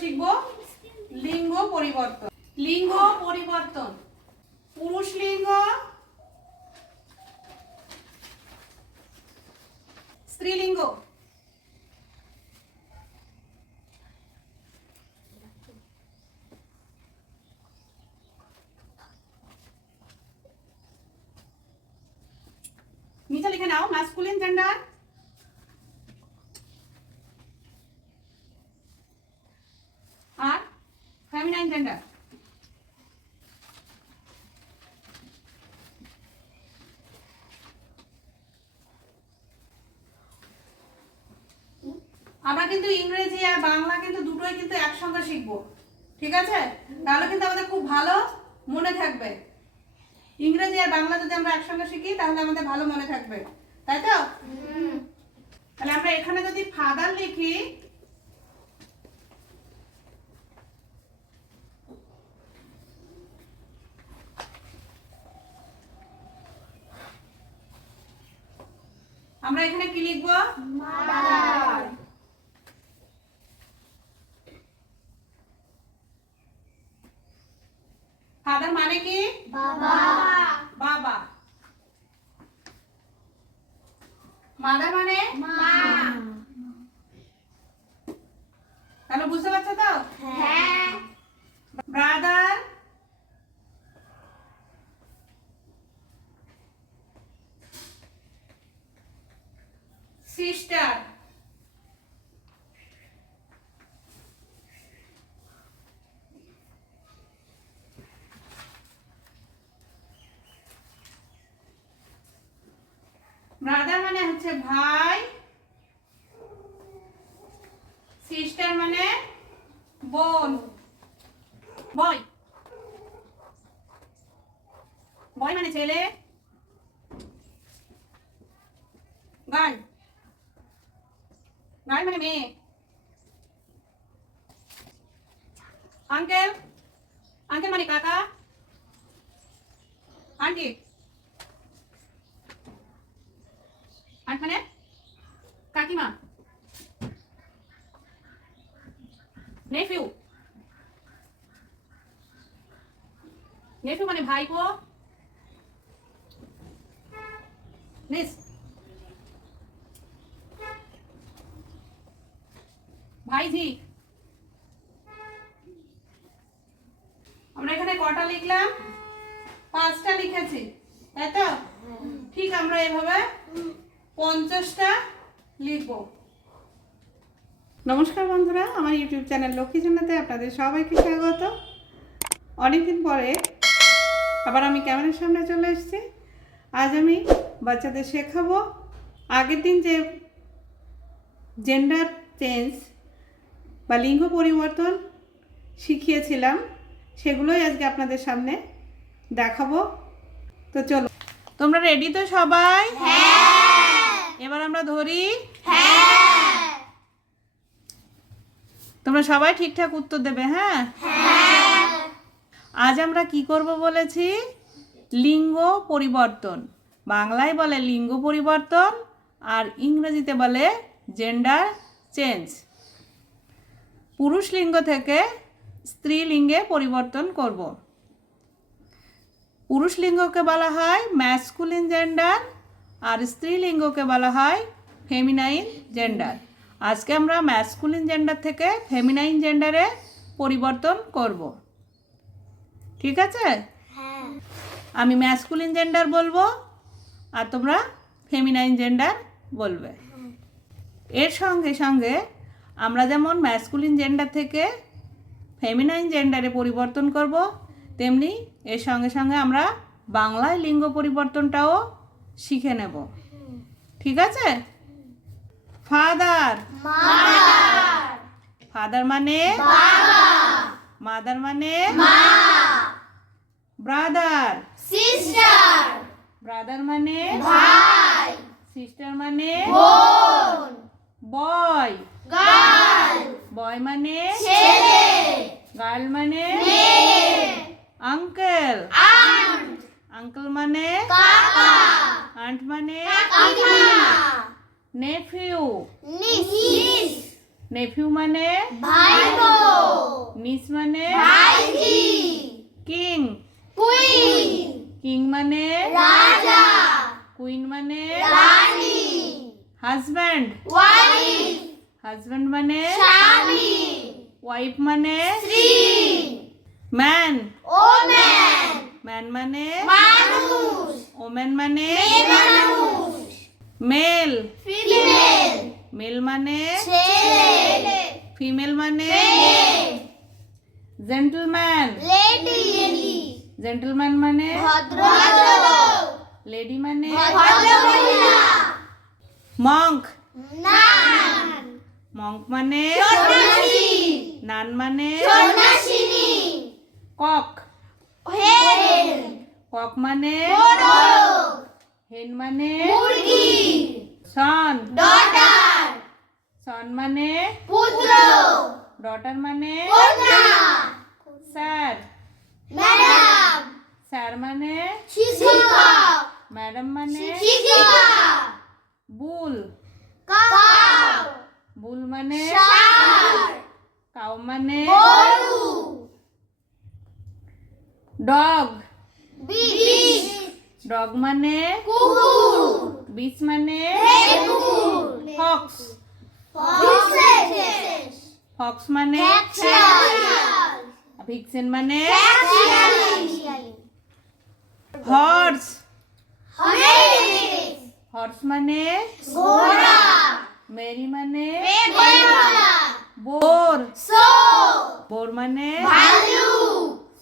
শিখব? লিঙ্গ পরিবর্তন। লিঙ্গ পরিবর্তন। পুরুষ লিঙ্গ। স্ত্রীলিঙ্গ নিচে লিখে নাও। ম্যাসকুলিন জেন্ডার আর ফেমিনাইন জেন্ডার আমরা কিন্তু ইংরেজি আর বাংলা কিন্তু দুটোই কিন্তু একসঙ্গে শিখব। ঠিক আছে? তাহলে কিন্তু আমাদের খুব ভালো মনে থাকবে। ইংরেজি আর বাংলা যদি আমরা একসঙ্গে শিখি, তাহলে আমাদের ভালো মনে থাকবে। তাই তো? তাহলে আমরা এখানে যদি ফাদার লিখি, আমরা এখানে কি লিখব ফাদার মানে বাবা। মাদার মানে? তাহলে বুঝতে পারছ তো? ব্রাদার। সিস্টার। ব্রাদার মানে হচ্ছে ভাই সিস্টার মানে বোন। বয় বয় মানে ছেলে। গার্ল গার্ল মানে মেয়ে। আঙ্কেল আঙ্কেল মানে কাকা। আন্টি আন্ট মানে কাকিমা। নেফিউ। নেফিউ মানে ভাইপো। নিস। ভাইঝি। আমরা এখানে কটা লিখলাম? পাঁচটা লিখেছি। তাই তো? ঠিক আমরা এভাবে পঞ্চাশটা লিখব। নমস্কার বন্ধুরা আমার ইউটিউব চ্যানেল লক্ষ্মী জানাতে আপনাদের সবাইকে স্বাগত। অনেকদিন পরে আবার আমি ক্যামেরার সামনে চলে এসেছি। আজ আমি বাচ্চাদের শেখাবো আগের দিন যে জেন্ডার চেঞ্জ বা লিঙ্গ পরিবর্তন শিখিয়েছিলাম সেগুলোই আজকে আপনাদের সামনে দেখাবো। তো চলো তোমরা রেডি তো সবাই? এবার আমরা ধরি তোমরা সবাই ঠিকঠাক উত্তর দেবে হ্যাঁ? আজ আমরা কি করব বলেছি? লিঙ্গ পরিবর্তন। বাংলায় বলে লিঙ্গ পরিবর্তন আর ইংরেজিতে বলে জেন্ডার চেঞ্জ পুরুষ লিঙ্গ থেকে স্ত্রী লিঙ্গে পরিবর্তন করব। পুরুষ লিঙ্গকে বলা হয় ম্যাসকুলিন জেন্ডার আর স্ত্রীলিঙ্গকে বলা হয় ফেমিনাইন জেন্ডার আজকে আমরা ম্যাসকুলিন জেন্ডার থেকে ফেমিনাইন জেন্ডারে পরিবর্তন করব। ঠিক আছে? আমি ম্যাসকুলিন জেন্ডার বলব আর তোমরা ফেমিনাইন জেন্ডার বলবে। এর সঙ্গে সঙ্গে আমরা যেমন ম্যাসকুলিন জেন্ডার থেকে ফেমিনাইন জেন্ডারে পরিবর্তন করব তেমনি এর সঙ্গে সঙ্গে আমরা বাংলায় লিঙ্গ পরিবর্তনটাও শিখে নেব। ঠিক আছে? ফাদার ফাদার মানে? মাদার মানে? ব্রাদার সিস্টার ব্রাদার মানে? ভাই সিস্টার মানে? বোন বয় গার্ল বয় মানে? ছেলে গার্ল মানে? মেয়ে আঙ্কেল আন্ট আঙ্কেল মানে? কাকা আন্ট মানে কাকিমা নেফিউ নিস নেফিউ মানে ভাই বোন নিস মানে ভাইঝি কিং কুইন কিং মানে রাজা কুইন মানে রানী হাজব্যান্ড ওয়াইফ হাজব্যান্ড মানে স্বামী ওয়াইফ মানে স্ত্রী ম্যান ওম্যান ম্যান মানে মানুষ ওমেন মানে মানুষ মেল ফিমেল মেল মানে ছেলে ফিমেল মানে মেয়ে জেন্টলম্যান লেডি জেন্টলম্যান মানে ভদ্রলোক লেডি মানে ভদ্রমহিলা মঙ্ক নান মঙ্ক মানে সন্ন্যাসী নান মানে সন্ন্যাসিনী কক হেন কক মানে মোরগ হেন মানে মুরগি সন ডটার সন মানে পুত্র ডটার মানে কন্যা স্যার ম্যাডাম স্যার মানে শিক্ষক ম্যাডাম মানে শিক্ষিকা বুল কাউ বুল মানে ষাঁড় কাউ মানে গরু ডগ বিষ ডগ মানে কুকুর বিচ মানে কুকুর ফক্স ফক্সেস ফক্স মানে শিয়াল ভিক্সেন মানে শিয়াল হর্স হরেস হর্স মানে ঘোড়া মেরি মানে ঘোড়া বোর সো বোর মানে value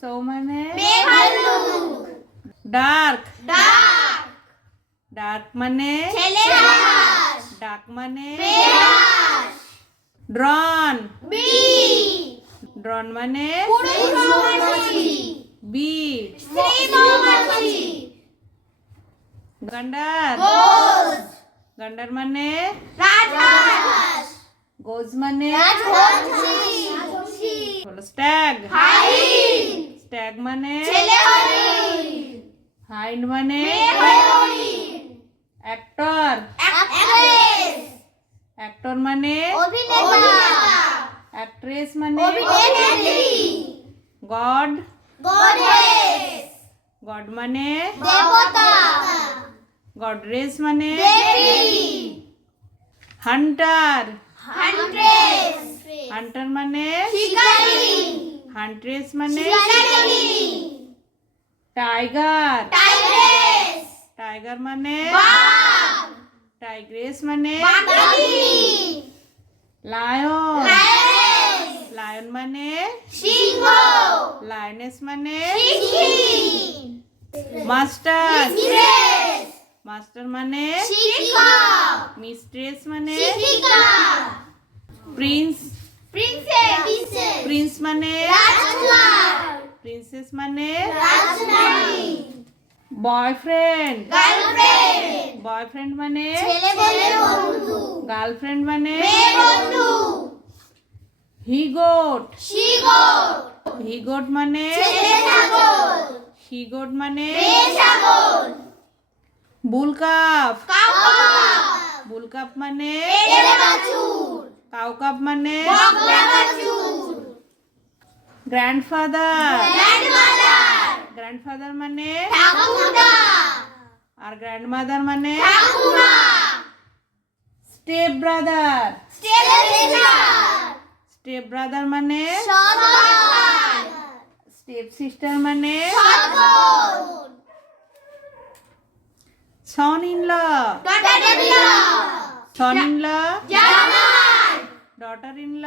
So mane? Meghalook. Dark. Dark. Dark mane? Chelash. Dark mane? Perash. Drawn. B. Drawn mane? Purushomachi. B. Srimomachi. Gandhar. Goz. Gandhar mane? Rajhash. Goz mane? Rajhashi. Rajhashi. Stag. High. Stag मने? चले hind मने? Actor actor मने? Actress मने? God god मने? Goddess मने? Hunter hunter मने? शिकारी। God goddess god মানে দেবতা গডরেস মানে দেবী হান্টার হান্ট্রেস হান্টার মানে শিকারী হান্ট্রেস মানে শিকারিনী টাইগার টাইগ্রেস টাইগার মানে বাঘ টাইগ্রেস মানে বাঘিনী লায়ন লায়নেস লায়ন মানে সিংহ লায়নেস মানে সিংহী মাস্টার মিস্ট্রেস মাস্টার মানে শিক্ষক মিস্ট্রেস মানে শিক্ষিকা প্রিন্স প্রিন্সেস প্রিন্স মানে রাজকুমার প্রিন্সেস মানে রাজরানী বয়ফ্রেন্ড গার্লফ্রেন্ড বয়ফ্রেন্ড মানে ছেলে বলে বন্ধু গার্লফ্রেন্ড মানে মেয়ে বন্ধু he goat she goat he goat মানে ছেলে ছাগল হি গোট মানে মেয়ে ছাগল bull calf cow calf bull calf মানে এড়ে বাছুর কাউ কাপ মানে বকলা বাছুর গ্র্যান্ডফাদার গ্র্যান্ডফাদার মানে? আর গ্র্যান্ডমাদার মানে? স্টেপ ব্রাদার স্টেপ ব্রাদার মানে? স্টেপ সিস্টার মানে? Son in law son in law daughter in law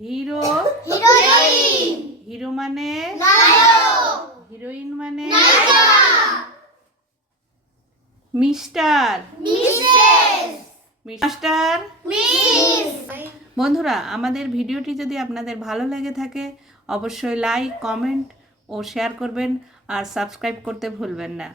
hero? Heroine. Hero মানে? হিরোইন মানে? মিস্টার। মাস্টার? বন্ধুরা আমাদের ভিডিওটি যদি আপনাদের ভালো লেগে থাকে অবশ্যই লাইক কমেন্ট ও শেয়ার করবেন আর সাবস্ক্রাইব করতে ভুলবেন না।